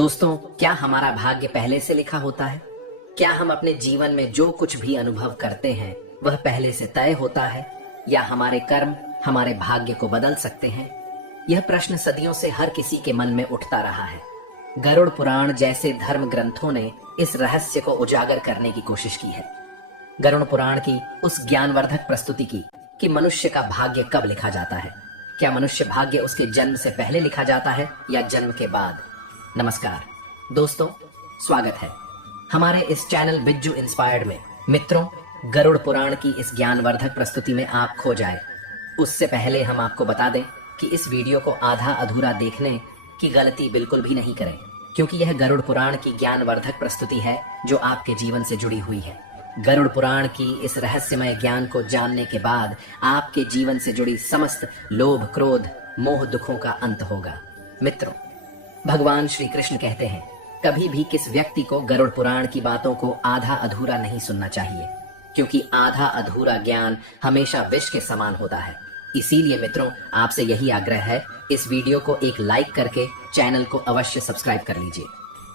दोस्तों, क्या हमारा भाग्य पहले से लिखा होता है? क्या हम अपने जीवन में जो कुछ भी अनुभव करते हैं वह पहले से तय होता है, या हमारे कर्म हमारे भाग्य को बदल सकते हैं? यह प्रश्न सदियों से हर किसी के मन में उठता रहा है। गरुड़ पुराण जैसे धर्म ग्रंथों ने इस रहस्य को उजागर करने की कोशिश की है। गरुड़ पुराण की उस ज्ञानवर्धक प्रस्तुति की कि मनुष्य का भाग्य कब लिखा जाता है। क्या मनुष्य भाग्य उसके जन्म से पहले लिखा जाता है या जन्म के बाद? नमस्कार दोस्तों, स्वागत है हमारे इस चैनल बिज्जू इंस्पायर्ड में। मित्रों, गरुड़ पुराण की इस ज्ञानवर्धक प्रस्तुति में आप खो जाए उससे पहले हम आपको बता दें कि इस वीडियो को आधा अधूरा देखने की गलती बिल्कुल भी नहीं करें, क्योंकि यह गरुड़ पुराण की ज्ञानवर्धक प्रस्तुति है जो आपके जीवन से जुड़ी हुई है। गरुड़ पुराण की इस रहस्यमय ज्ञान को जानने के बाद आपके जीवन से जुड़ी समस्त लोभ, क्रोध, मोह, दुखों का अंत होगा। मित्रों, भगवान श्री कृष्ण कहते हैं, कभी भी किस व्यक्ति को गरुड़ पुराण की बातों को आधा अधूरा नहीं सुनना चाहिए, क्योंकि आधा अधूरा ज्ञान हमेशा विष के समान होता है। इसीलिए मित्रों, आपसे यही आग्रह है, इस वीडियो को एक लाइक करके चैनल को अवश्य सब्सक्राइब कर लीजिए।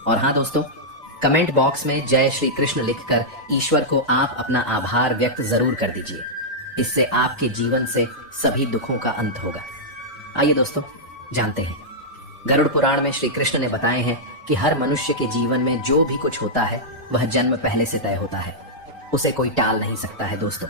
और हाँ दोस्तों, कमेंट बॉक्स में जय श्री कृष्ण लिखकर ईश्वर को आप अपना आभार व्यक्त जरूर कर दीजिए। इससे आपके जीवन से सभी दुखों का अंत होगा। आइए दोस्तों, जानते हैं। गरुड़ पुराण में श्री कृष्ण ने बताए हैं कि हर मनुष्य के जीवन में जो भी कुछ होता है वह जन्म पहले से तय होता है, उसे कोई टाल नहीं सकता है। दोस्तों,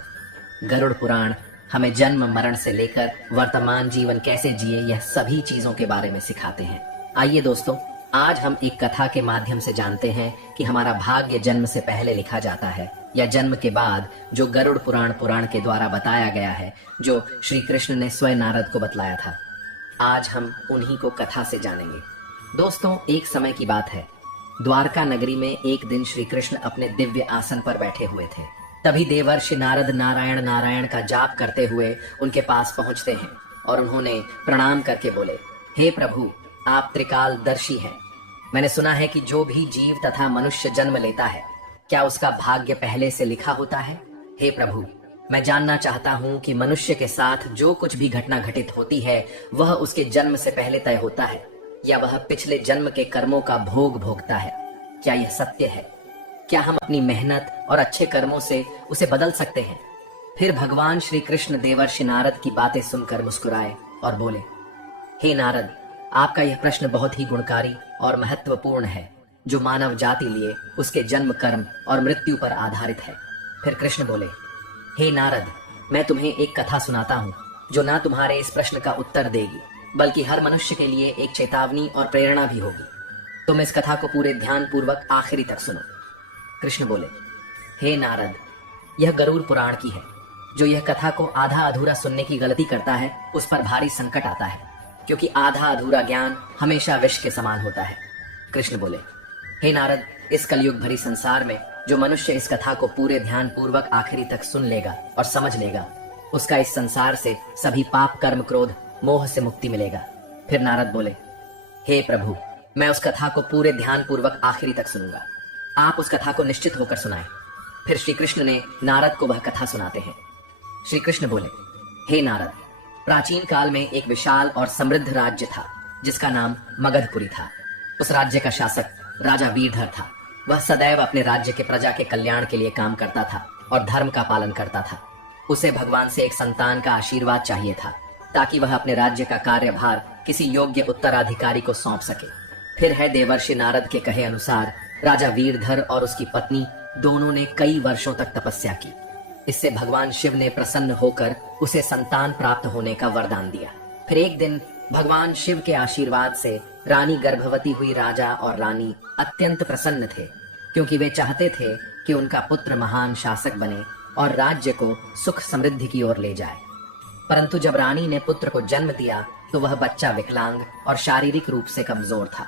गरुड़ पुराण हमें जन्म मरण से लेकर वर्तमान जीवन कैसे जिए यह सभी चीजों के बारे में सिखाते हैं। आइए दोस्तों, आज हम एक कथा के माध्यम से जानते हैं कि हमारा भाग्य जन्म से पहले लिखा जाता है या जन्म के बाद, जो गरुड़ पुराण के द्वारा बताया गया है, जो श्री कृष्ण ने स्वयं नारद को बतलाया था। आज हम उन्हीं को कथा से जानेंगे। दोस्तों, एक समय की बात है। द्वारका नगरी में एक दिन श्री कृष्ण अपने दिव्य आसन पर बैठे हुए थे। तभी देवर्षि नारद नारायण नारायण का जाप करते हुए उनके पास पहुंचते हैं और उन्होंने प्रणाम करके बोले, हे प्रभु, आप त्रिकालदर्शी हैं। मैंने सुना है कि जो भी जीव तथा मनुष्य जन्म लेता है, क्या उसका भाग्य पहले से लिखा होता है? हे प्रभु, मैं जानना चाहता हूँ कि मनुष्य के साथ जो कुछ भी घटना घटित होती है वह उसके जन्म से पहले तय होता है, या वह पिछले जन्म के कर्मों का भोग भोगता है? क्या यह सत्य है? क्या हम अपनी मेहनत और अच्छे कर्मों से उसे बदल सकते हैं? फिर भगवान श्री कृष्ण देवर्षि नारद की बातें सुनकर मुस्कुराए और बोले, हे नारद, आपका यह प्रश्न बहुत ही गुणकारी और महत्वपूर्ण है, जो मानव जाति लिए उसके जन्म, कर्म और मृत्यु पर आधारित है। फिर कृष्ण बोले, हे नारद, मैं तुम्हें एक कथा सुनाता हूँ जो ना तुम्हारे इस प्रश्न का उत्तर देगी, बल्कि हर मनुष्य के लिए एक चेतावनी और प्रेरणा भी होगी। तुम इस कथा को पूरे ध्यान पूर्वक आखिरी तक सुनो। कृष्ण बोले, हे नारद, यह गरुड़ पुराण की है। जो यह कथा को आधा अधूरा सुनने की गलती करता है उस पर भारी संकट आता है, क्योंकि आधा अधूरा ज्ञान हमेशा विष के समान होता है। कृष्ण बोले, हे नारद, इस कलयुग भरी संसार में जो मनुष्य इस कथा को पूरे ध्यान पूर्वक आखिरी तक सुन लेगा और समझ लेगा, उसका इस संसार से सभी पाप, कर्म, क्रोध, मोह से मुक्ति मिलेगा। फिर नारद बोले, हे प्रभु, मैं उस कथा को पूरे ध्यान पूर्वक आखिरी तक सुनूंगा। आप उस कथा को निश्चित होकर सुनाएं। फिर श्री कृष्ण ने नारद को वह कथा सुनाते हैं। श्री कृष्ण बोले, हे नारद, प्राचीन काल में एक विशाल और समृद्ध राज्य था जिसका नाम मगधपुरी था। उस राज्य का शासक राजा वीरधर था। वह सदैव अपने राज्य के प्रजा के कल्याण के लिए काम करता था और धर्म का पालन करता था। उसे भगवान से एक संतान का आशीर्वाद चाहिए था, ताकि वह अपने राज्य का कार्यभार किसी योग्य उत्तराधिकारी को सौंप सके। फिर है, देवर्षि नारद के कहे अनुसार राजा वीरधर और उसकी पत्नी दोनों ने कई वर्षों तक तपस्या की। इससे भगवान शिव ने प्रसन्न होकर उसे संतान प्राप्त होने का वरदान दिया। फिर एक दिन भगवान शिव के आशीर्वाद से रानी गर्भवती हुई। राजा और रानी अत्यंत प्रसन्न थे, क्योंकि वे चाहते थे कि उनका पुत्र महान शासक बने और राज्य को सुख समृद्धि की ओर ले जाए। परंतु जब रानी ने पुत्र को जन्म दिया तो वह बच्चा विकलांग और शारीरिक रूप से कमजोर था।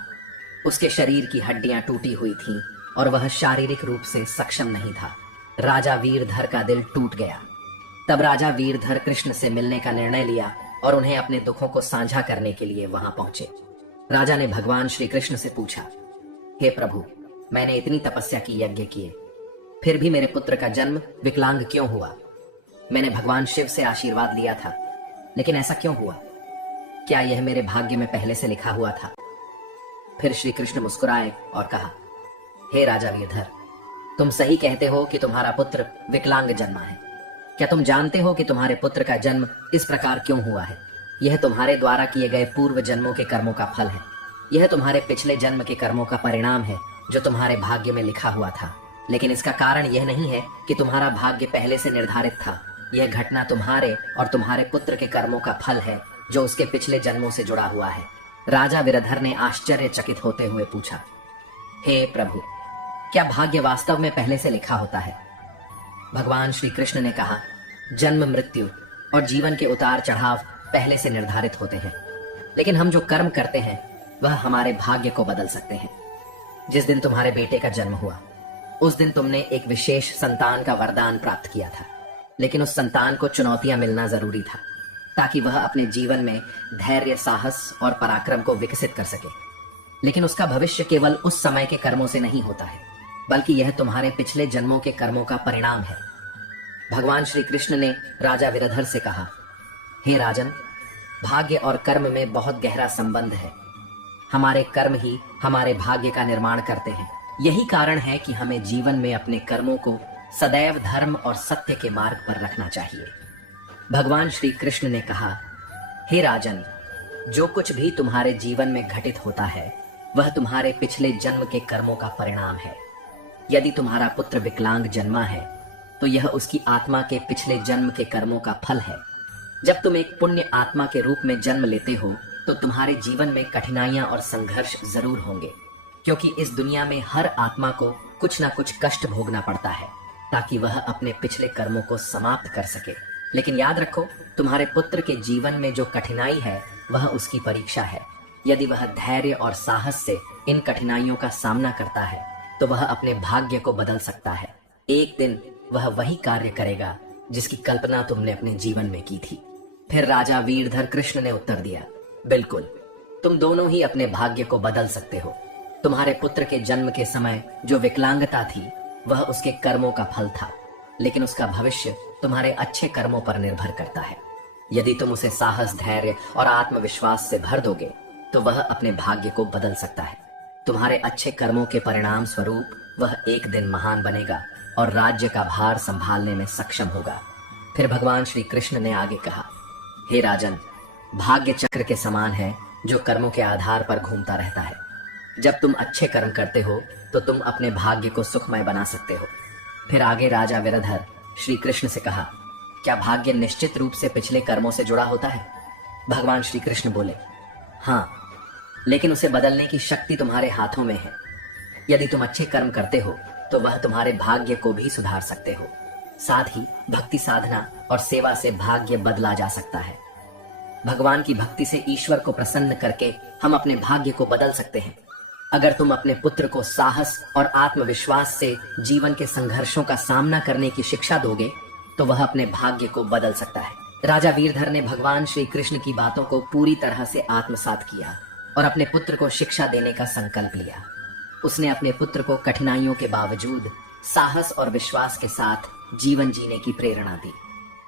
उसके शरीर की हड्डियां टूटी हुई थीं और वह शारीरिक रूप से सक्षम नहीं था। राजा वीरधर का दिल टूट गया। तब राजा वीरधर कृष्ण से मिलने का निर्णय लिया और उन्हें अपने दुखों को साझा करने के लिए वहां पहुंचे। राजा ने भगवान श्री कृष्ण से पूछा, हे प्रभु, मैंने इतनी तपस्या की, यज्ञ किए, फिर भी मेरे पुत्र का जन्म विकलांग क्यों हुआ? मैंने भगवान शिव से आशीर्वाद लिया था, लेकिन ऐसा क्यों हुआ? क्या यह मेरे भाग्य में पहले से लिखा हुआ था? फिर श्री कृष्ण मुस्कुराए और कहा, हे राजा वीरधर, तुम सही कहते हो कि तुम्हारा पुत्र विकलांग जन्मा है। क्या तुम जानते हो कि तुम्हारे पुत्र का जन्म इस प्रकार क्यों हुआ है? यह तुम्हारे द्वारा किए गए पूर्व जन्मों के कर्मों का फल है। यह तुम्हारे पिछले जन्म के कर्मों का परिणाम है जो तुम्हारे भाग्य में लिखा हुआ था। लेकिन इसका कारण यह नहीं है कि तुम्हारा भाग्य पहले से निर्धारित था। यह घटना तुम्हारे और तुम्हारे पुत्र के कर्मों का फल है जो उसके पिछले जन्मों से जुड़ा हुआ है। राजा वीरधर ने आश्चर्यचकित होते हुए पूछा, हे प्रभु, क्या भाग्य वास्तव में पहले से लिखा होता है? भगवान श्री कृष्ण ने कहा, जन्म, मृत्यु और जीवन के उतार चढ़ाव पहले से निर्धारित होते हैं, लेकिन हम जो कर्म करते हैं वह हमारे भाग्य को बदल सकते हैं। जिस दिन तुम्हारे बेटे का जन्म हुआ उस दिन तुमने एक विशेष संतान का वरदान प्राप्त किया था, लेकिन उस संतान को चुनौतियां मिलना जरूरी था ताकि वह अपने जीवन में धैर्य, साहस और पराक्रम को विकसित कर सके। लेकिन उसका भविष्य केवल उस समय के कर्मों से नहीं होता है, बल्कि यह तुम्हारे पिछले जन्मों के कर्मों का परिणाम है। भगवान श्री कृष्ण ने राजा वीरधर से कहा, हे राजन, भाग्य और कर्म में बहुत गहरा संबंध है। हमारे कर्म ही हमारे भाग्य का निर्माण करते हैं। यही कारण है कि हमें जीवन में अपने कर्मों को सदैव धर्म और सत्य के मार्ग पर रखना चाहिए। भगवान श्री कृष्ण ने कहा, हे राजन, जो कुछ भी तुम्हारे जीवन में घटित होता है वह तुम्हारे पिछले जन्म के कर्मों का परिणाम है। यदि तुम्हारा पुत्र विकलांग जन्मा है तो यह उसकी आत्मा के पिछले जन्म के कर्मों का फल है। जब तुम एक पुण्य आत्मा के रूप में जन्म लेते हो तो तुम्हारे जीवन में कठिनाइयां और संघर्ष जरूर होंगे, क्योंकि इस दुनिया में हर आत्मा को कुछ ना कुछ कष्ट भोगना पड़ता है ताकि वह अपने पिछले कर्मों को समाप्त कर सके। लेकिन याद रखो, तुम्हारे पुत्र के जीवन में जो कठिनाई है वह उसकी परीक्षा है। यदि वह धैर्य और साहस से इन कठिनाइयों का सामना करता है तो वह अपने भाग्य को बदल सकता है। एक दिन वह वही कार्य करेगा जिसकी कल्पना तुमने अपने जीवन में की थी। फिर राजा वीरधर कृष्ण ने उत्तर दिया, बिल्कुल, तुम दोनों ही अपने भाग्य को बदल सकते हो। तुम्हारे पुत्र के जन्म के समय जो विकलांगता थी वह उसके कर्मों का फल था, लेकिन उसका भविष्य तुम्हारे अच्छे कर्मों पर निर्भर करता है। यदि तुम उसे साहस, धैर्य और आत्मविश्वास से भर दोगे तो वह अपने भाग्य को बदल सकता है। तुम्हारे अच्छे कर्मों के परिणाम स्वरूप वह एक दिन महान बनेगा और राज्य का भार संभालने में सक्षम होगा। फिर भगवान श्री कृष्ण ने आगे कहा, हे राजन, भाग्य चक्र के समान है जो कर्मों के आधार पर घूमता रहता है। जब तुम अच्छे कर्म करते हो तो तुम अपने भाग्य को सुखमय बना सकते हो। फिर आगे राजा वीरधर श्री कृष्ण से कहा, क्या भाग्य निश्चित रूप से पिछले कर्मों से जुड़ा होता है? भगवान श्री कृष्ण बोले, हाँ, लेकिन उसे बदलने की शक्ति तुम्हारे हाथों में है। यदि तुम अच्छे कर्म करते हो तो वह तुम्हारे भाग्य को भी सुधार सकते हो। साथ ही भक्ति साधना और सेवा से भाग्य बदला जा सकता है। भगवान की भक्ति से ईश्वर को प्रसन्न करके हम अपने भाग्य को बदल सकते हैं। अगर तुम अपने पुत्र को साहस और आत्मविश्वास से जीवन के संघर्षों का सामना करने की शिक्षा दोगे तो वह अपने भाग्य को बदल सकता है। राजा वीरधर ने भगवान श्री कृष्ण की बातों को पूरी तरह से आत्मसात किया और अपने पुत्र को शिक्षा देने का संकल्प लिया। उसने अपने पुत्र को कठिनाइयों के बावजूद साहस और विश्वास के साथ जीवन जीने की प्रेरणा दी।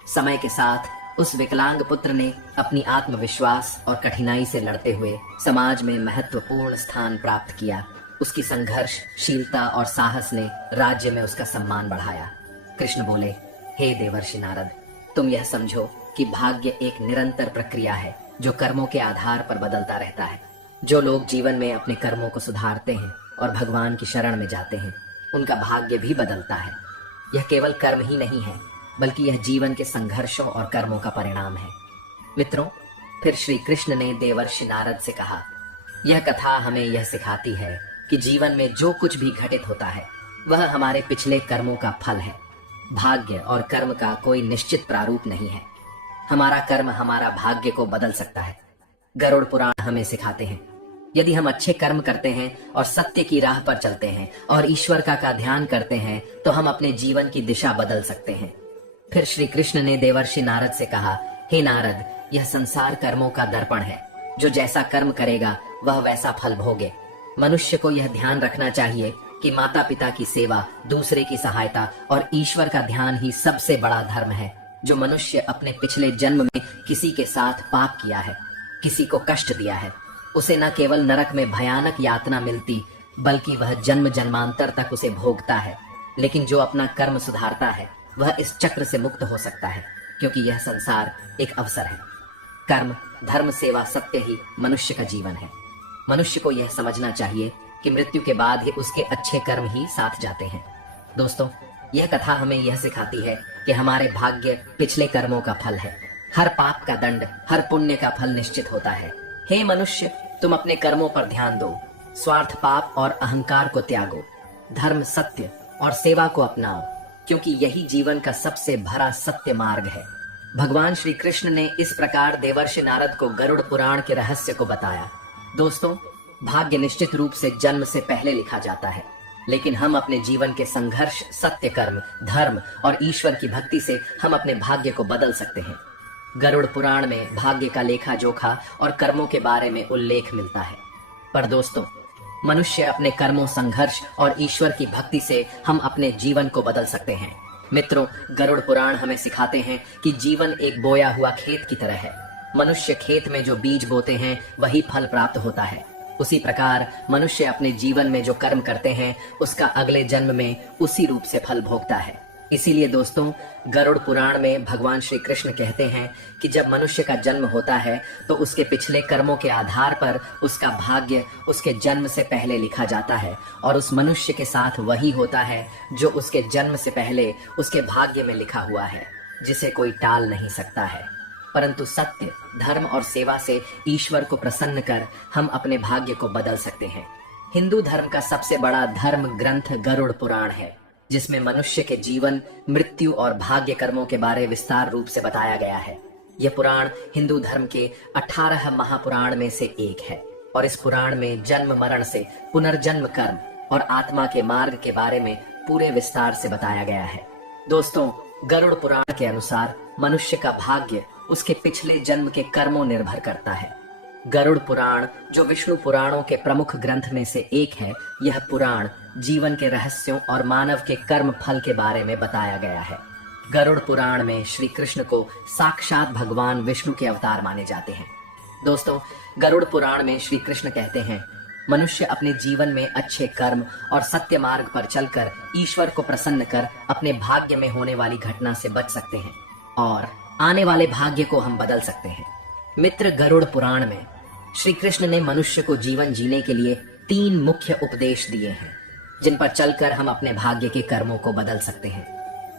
समय के साथ उस विकलांग पुत्र ने अपनी आत्मविश्वास और कठिनाई से लड़ते हुए समाज में महत्वपूर्ण स्थान प्राप्त किया। उसकी संघर्षशीलता और साहस ने राज्य में उसका सम्मान बढ़ाया। कृष्ण बोले, हे देवर्षि नारद, तुम यह समझो कि भाग्य एक निरंतर प्रक्रिया है जो कर्मों के आधार पर बदलता रहता है। जो लोग जीवन में अपने कर्मों को सुधारते हैं और भगवान की शरण में जाते हैं उनका भाग्य भी बदलता है। यह केवल कर्म ही नहीं है बल्कि यह जीवन के संघर्षों और कर्मों का परिणाम है। मित्रों, फिर श्री कृष्ण ने देवर्षि नारद से कहा, यह कथा हमें यह सिखाती है कि जीवन में जो कुछ भी घटित होता है वह हमारे पिछले कर्मों का फल है। भाग्य और कर्म का कोई निश्चित प्रारूप नहीं है। हमारा कर्म हमारा भाग्य को बदल सकता है। गरुड़ पुराण हमें सिखाते हैं, यदि हम अच्छे कर्म करते हैं और सत्य की राह पर चलते हैं और ईश्वर का ध्यान करते हैं तो हम अपने जीवन की दिशा बदल सकते हैं। फिर श्री कृष्ण ने देवर्षि नारद से कहा, हे नारद, यह संसार कर्मों का दर्पण है। जो जैसा कर्म करेगा वह वैसा फल भोगे। मनुष्य को यह ध्यान रखना चाहिए कि माता पिता की सेवा, दूसरे की सहायता और ईश्वर का ध्यान ही सबसे बड़ा धर्म है। जो मनुष्य अपने पिछले जन्म में किसी के साथ पाप किया है, किसी को कष्ट दिया है उसे न केवल नरक में भयानक यातना मिलती, बल्कि वह जन्म जन्मांतर तक उसे भोगता है। लेकिन जो अपना कर्म सुधारता है वह इस चक्र से मुक्त हो सकता है, क्योंकि यह संसार एक अवसर है। कर्म, धर्म, सेवा, सत्य ही मनुष्य का जीवन है। मनुष्य को यह समझना चाहिए कि मृत्यु के बाद ही उसके अच्छे कर्म ही साथ जाते हैं। दोस्तों, यह कथा हमें यह सिखाती है कि हमारे भाग्य पिछले कर्मों का फल है। हर पाप का दंड, हर पुण्य का फल निश्चित होता है। हे मनुष्य, तुम अपने कर्मों पर ध्यान दो, स्वार्थ, पाप और अहंकार को त्यागो, धर्म, सत्य और सेवा को अपनाओ, क्योंकि यही जीवन का सबसे भरा सत्य मार्ग है। भगवान श्री कृष्ण ने इस प्रकार देवर्षि नारद को गरुड़ पुराण के रहस्य को बताया। दोस्तों, भाग्य निश्चित रूप से जन्म से पहले लिखा जाता है, लेकिन हम अपने जीवन के संघर्ष, सत्य कर्म, धर्म और ईश्वर की भक्ति से हम अपने भाग्य को बदल सकते हैं। गरुड़ पुराण में भाग्य का लेखा जोखा और कर्मों के बारे में उल्लेख मिलता है। पर दोस्तों, मनुष्य अपने कर्मों, संघर्ष और ईश्वर की भक्ति से हम अपने जीवन को बदल सकते हैं। मित्रों, गरुड़ पुराण हमें सिखाते हैं कि जीवन एक बोया हुआ खेत की तरह है। मनुष्य खेत में जो बीज बोते हैं वही फल प्राप्त होता है। उसी प्रकार मनुष्य अपने जीवन में जो कर्म करते हैं उसका अगले जन्म में उसी रूप से फल भोगता है। इसीलिए दोस्तों, गरुड़ पुराण में भगवान श्री कृष्ण कहते हैं कि जब मनुष्य का जन्म होता है तो उसके पिछले कर्मों के आधार पर उसका भाग्य उसके जन्म से पहले लिखा जाता है, और उस मनुष्य के साथ वही होता है जो उसके जन्म से पहले उसके भाग्य में लिखा हुआ है, जिसे कोई टाल नहीं सकता है। परंतु सत्य, धर्म और सेवा से ईश्वर को प्रसन्न कर हम अपने भाग्य को बदल सकते हैं। हिंदू धर्म का सबसे बड़ा धर्म ग्रंथ गरुड़ पुराण है, जिसमें मनुष्य के जीवन, मृत्यु और भाग्य कर्मों के बारे विस्तार रूप से बताया गया है। यह पुराण हिंदू धर्म के 18 महापुराण में से एक है, और इस पुराण में जन्म, मरण से पुनर्जन्म, कर्म और आत्मा के मार्ग के बारे में पूरे विस्तार से बताया गया है। दोस्तों, गरुड़ पुराण के अनुसार मनुष्य का भाग्य उसके पिछले जन्म के कर्मों निर्भर करता है। गरुड़ पुराण, जो विष्णु पुराणों के प्रमुख ग्रंथ में से एक है, यह पुराण जीवन के रहस्यों और मानव के कर्म फल के बारे में बताया गया है। गरुड़ पुराण में श्री कृष्ण को साक्षात भगवान विष्णु के अवतार माने जाते हैं। दोस्तों, गरुड़ पुराण में श्री कृष्ण कहते हैं, मनुष्य अपने जीवन में अच्छे कर्म और सत्य मार्ग पर चलकर ईश्वर को प्रसन्न कर अपने भाग्य में होने वाली घटना से बच सकते हैं और आने वाले भाग्य को हम बदल सकते हैं। मित्र, गरुड़ पुराण में श्री कृष्ण ने मनुष्य को जीवन जीने के लिए 3 मुख्य उपदेश दिए हैं, जिन पर चलकर हम अपने भाग्य के कर्मों को बदल सकते हैं।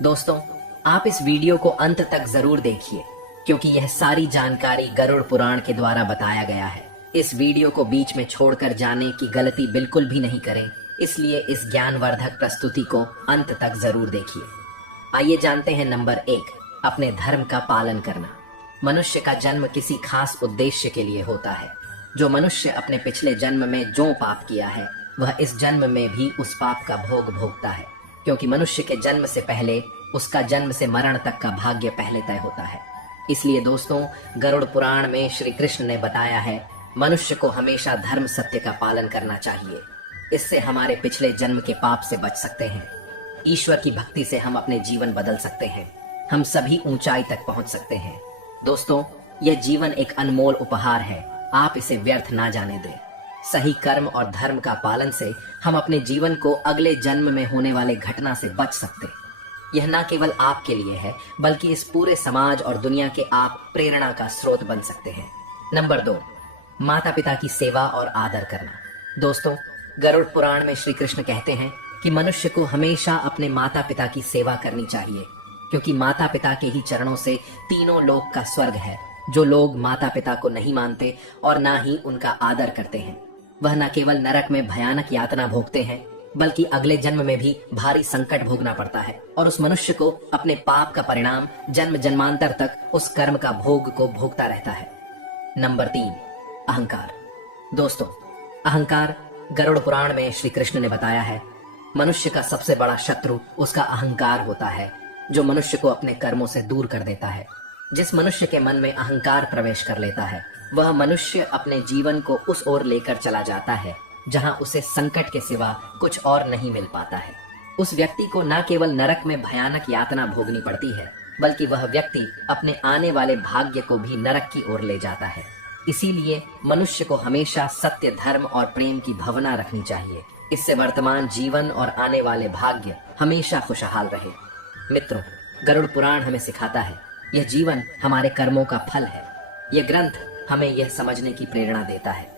दोस्तों, आप इस वीडियो को अंत तक जरूर देखिए, क्योंकि यह सारी जानकारी गरुड़ पुराण के द्वारा बताया गया है। इस वीडियो को बीच में छोड़कर जाने की गलती बिल्कुल भी नहीं करें, इसलिए इस ज्ञानवर्धक प्रस्तुति को अंत तक जरूर देखिए। आइए जानते हैं नंबर 1, अपने धर्म का पालन करना। मनुष्य का जन्म किसी खास उद्देश्य के लिए होता है। जो मनुष्य अपने पिछले जन्म में जो पाप किया है वह इस जन्म में भी उस पाप का भोग भोगता है, क्योंकि मनुष्य के जन्म से पहले उसका जन्म से मरण तक का भाग्य पहले तय होता है। इसलिए दोस्तों, गरुड़ पुराण में श्री कृष्ण ने बताया है, मनुष्य को हमेशा धर्म, सत्य का पालन करना चाहिए। इससे हमारे पिछले जन्म के पाप से बच सकते हैं। ईश्वर की भक्ति से हम अपने जीवन बदल सकते हैं। हम सभी ऊंचाई तक पहुंच सकते हैं। दोस्तों, यह जीवन एक अनमोल उपहार है, आप इसे व्यर्थ ना जाने दें। सही कर्म और धर्म का पालन से हम अपने जीवन को अगले जन्म में होने वाले घटना से बच सकते। यह ना केवल आपके लिए है, बल्कि इस पूरे समाज और दुनिया के आप प्रेरणा का स्रोत बन सकते हैं। नंबर 2, माता पिता की सेवा और आदर करना। दोस्तों, गरुड़ पुराण में श्री कृष्ण कहते हैं कि मनुष्य को हमेशा अपने माता पिता की सेवा करनी चाहिए, क्योंकि माता पिता के ही चरणों से तीनों लोक का स्वर्ग है। जो लोग माता पिता को नहीं मानते और ना ही उनका आदर करते हैं, वह न केवल नरक में भयानक यातना भोगते हैं, बल्कि अगले जन्म में भी भारी संकट भोगना पड़ता है, और उस मनुष्य को अपने पाप का परिणाम जन्म जन्मांतर तक उस कर्म का भोग को भोगता रहता है। नंबर 3, अहंकार। दोस्तों, अहंकार, गरुड़ पुराण में श्री कृष्ण ने बताया है, मनुष्य का सबसे बड़ा शत्रु उसका अहंकार होता है, जो मनुष्य को अपने कर्मों से दूर कर देता है। जिस मनुष्य के मन में अहंकार प्रवेश कर लेता है, वह मनुष्य अपने जीवन को उस ओर लेकर चला जाता है जहां उसे संकट के सिवा कुछ और नहीं मिल पाता है। उस व्यक्ति को न केवल नरक में भयानक यातना भोगनी पड़ती है, बल्कि वह व्यक्ति अपने आने वाले भाग्य को भी नरक की ओर ले जाता है। इसीलिए मनुष्य को हमेशा सत्य, धर्म और प्रेम की भावना रखनी चाहिए। इससे वर्तमान जीवन और आने वाले भाग्य हमेशा खुशहाल रहे। मित्रों, गरुड़ पुराण हमें सिखाता है यह जीवन हमारे कर्मों का फल है। यह ग्रंथ हमें यह समझने की प्रेरणा देता है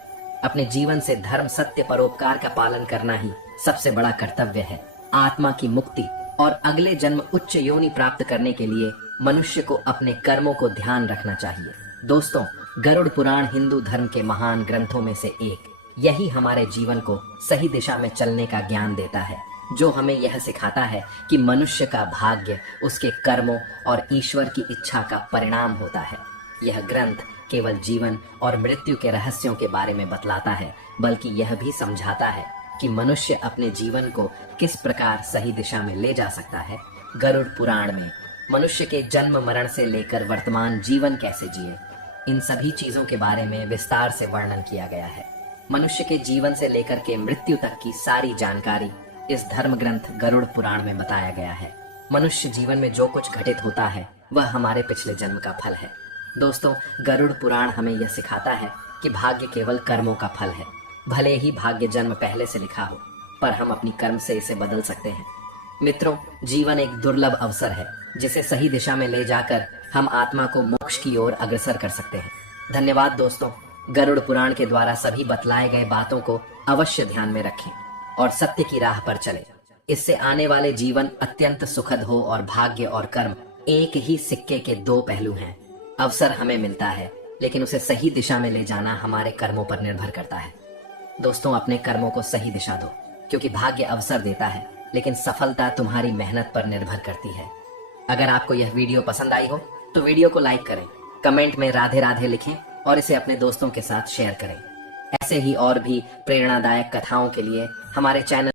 अपने जीवन से धर्म, सत्य, परोपकार का पालन करना ही सबसे बड़ा कर्तव्य है। आत्मा की मुक्ति और अगले जन्म उच्च योनि प्राप्त करने के लिए मनुष्य को अपने कर्मों को ध्यान रखना चाहिए। दोस्तों, गरुड़ पुराण हिंदू धर्म के महान ग्रंथों में से एक। यही हमारे जीवन को सही दिशा में चलने का ज्ञान देता है, जो हमें यह सिखाता है कि मनुष्य का भाग्य उसके कर्मों और ईश्वर की इच्छा का परिणाम होता है। यह ग्रंथ केवल जीवन और मृत्यु के रहस्यों के बारे में बतलाता है, बल्कि यह भी समझाता है कि मनुष्य अपने जीवन को किस प्रकार सही दिशा में ले जा सकता है। गरुड़ पुराण में मनुष्य के जन्म मरण से लेकर वर्तमान जीवन कैसे जिए, इन सभी चीजों के बारे में विस्तार से वर्णन किया गया है। मनुष्य के जीवन से लेकर के मृत्यु तक की सारी जानकारी इस धर्म ग्रंथ गरुड़ पुराण में बताया गया है। मनुष्य जीवन में जो कुछ घटित होता है वह हमारे पिछले जन्म का फल है। दोस्तों, गरुड़ पुराण हमें यह सिखाता है कि भाग्य केवल कर्मों का फल है। भले ही भाग्य जन्म पहले से लिखा हो, पर हम अपनी कर्म से इसे बदल सकते हैं। मित्रों, जीवन एक दुर्लभ अवसर है जिसे सही दिशा में ले जाकर हम आत्मा को मोक्ष की ओर अग्रसर कर सकते हैं। धन्यवाद दोस्तों। गरुड़ पुराण के द्वारा सभी बतलाए गए बातों को अवश्य ध्यान में रखें और सत्य की राह पर चलें। इससे आने वाले जीवन अत्यंत सुखद हो और भाग्य और कर्म एक ही सिक्के के दो पहलू हैं। अवसर हमें मिलता है, लेकिन उसे सही दिशा में ले जाना हमारे कर्मों पर निर्भर करता है। दोस्तों, अपने कर्मों को सही दिशा दो, क्योंकि भाग्य अवसर देता है, लेकिन सफलता तुम्हारी मेहनत पर निर्भर करती है। अगर आपको यह वीडियो पसंद आई हो तो वीडियो को लाइक करें, कमेंट में राधे राधे लिखें और इसे अपने दोस्तों के साथ शेयर करें। ऐसे ही और भी प्रेरणादायक कथाओं के लिए हमारे चैनल